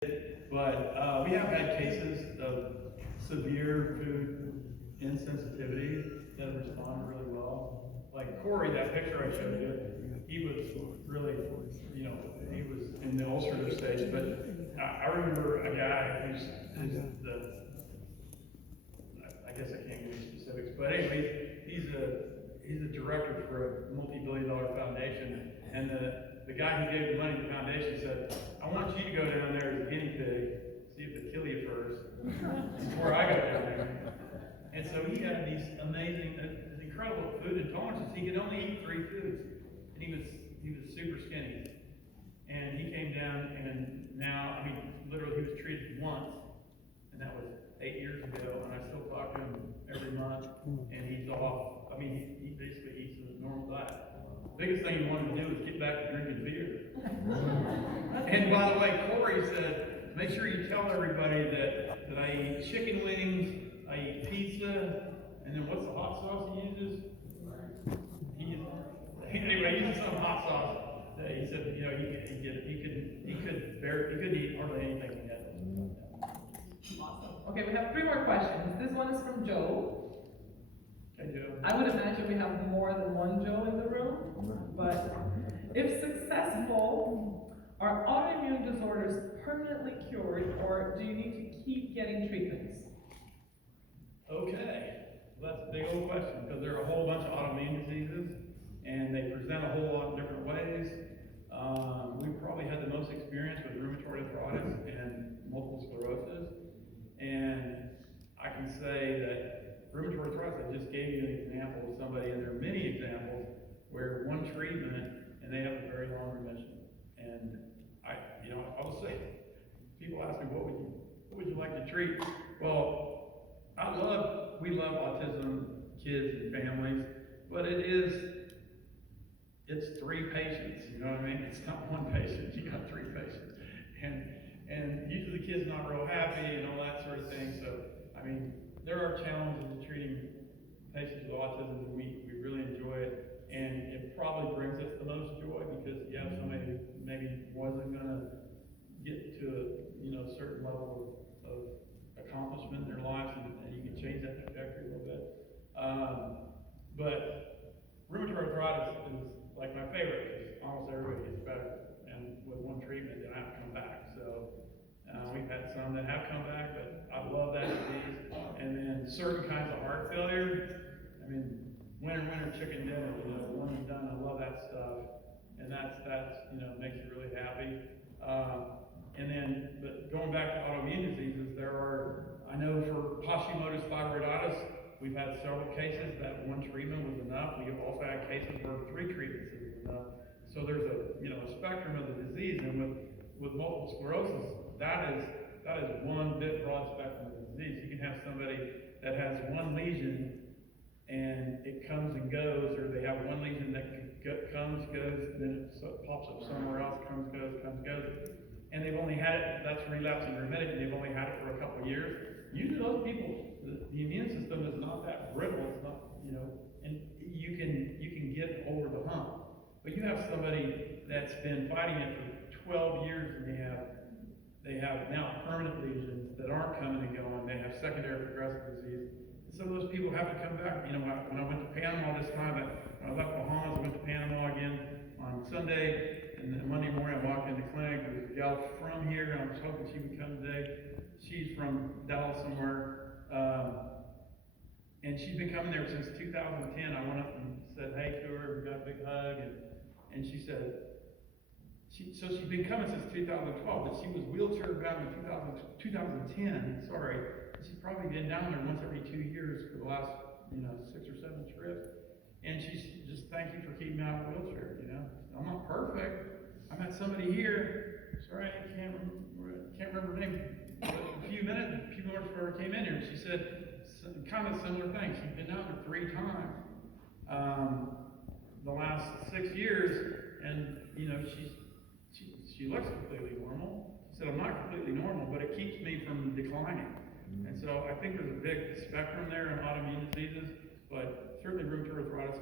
But we have had cases of severe food insensitivity that have responded really well. Like Corey, that picture I showed you, he was really, he was in the ulcerative stage. But I remember a guy who's the, I guess I can't give you specifics, but anyway, he's a director for a multi-billion-dollar foundation, and the guy who gave the money to the foundation said, I want you to go down there as a guinea pig, see if they kill you first, before I go down there. And so he had these amazing, incredible food intolerances. He could only eat 3 foods, and he was super skinny. And he came down, and now, literally he was treated once, and that was 8 years ago, and I still talk to him every month, and he's off. He basically eats a normal diet. The biggest thing he wanted to do was get back to drinking beer. And by the way, Corey said, make sure you tell everybody that I eat chicken wings, I eat pizza, and then what's the hot sauce he uses? Anyway, he uses some hot sauce that he said, he couldn't eat hardly anything he had. Awesome. Okay, we have 3 more questions. This one is from Joe. Okay, Joe. I would imagine we have more than one Joe in the room, but if successful, are autoimmune disorders permanently cured, or do you need to keep getting treatments? Okay, well, that's a big old question, because there are a whole bunch of autoimmune diseases, and they present a whole lot of different ways. We've probably had the most experience with rheumatoid arthritis and multiple sclerosis, and I can say that rheumatoid arthritis, I just gave you an example of somebody, and there are many examples where one treatment, and they have a very long remission. And I will say, people ask me, what would you like to treat? Well, we love autism kids and families, but it's 3 patients, you know what I mean? It's not 1 patient, you got 3 patients. And usually the kid's not real happy and all that sort of thing. So, there are challenges in treating patients with autism, and we really enjoy it. And it probably brings us the most joy, because you have somebody who maybe wasn't gonna get to a certain level of accomplishment in their lives, and you can change that trajectory a little bit. But rheumatoid arthritis is like my favorite, because almost everybody gets better, and with 1 treatment, they don't have to come back. So we've had some that have come back, but I love that disease. And then certain kinds of heart failure, winner chicken dinner, one and done. I love that stuff, and that's makes you really happy. But going back to autoimmune diseases, I know for Hashimoto's thyroiditis, we've had several cases that 1 treatment was enough. We have also had cases where 3 treatments is enough. So there's a spectrum of the disease, and with multiple sclerosis, that is one big broad spectrum of the disease. You can have somebody that has 1 lesion, and it comes and goes, or they have 1 lesion that comes, goes, then it pops up somewhere else, comes, goes, and they've only had it, that's relapsing remitting, and they've only had it for a couple of years. Usually those people, the immune system is not that brittle, it's not, and you can get over the hump. But you have somebody that's been fighting it for 12 years, and they have now permanent lesions that aren't coming and going. They have secondary progressive disease. And some of those people have to come back. When I went to Panama this time, when I left Bahamas, I went to Panama again on Sunday, and then Monday morning I walked into the clinic. There was a gal from here, and I was hoping she would come today. She's from Dallas somewhere, and she's been coming there since 2010. I went up and said hey to her, we got a big hug, and she said, so she's been coming since 2012, but she was wheelchair bound in 2010, sorry. She's probably been down there once every 2 years for the last, 6 or 7 trips. And she's just, thank you for keeping me out of a wheelchair, I'm not perfect. I met somebody here, sorry, I can't remember her name, but a few minutes before I came in here, she said kind of a similar thing. She's been down there 3 times the last 6 years, and she looks completely normal. She said, I'm not completely normal, but it keeps me from declining. And so I think there's a big spectrum there in autoimmune diseases, but certainly rheumatoid arthritis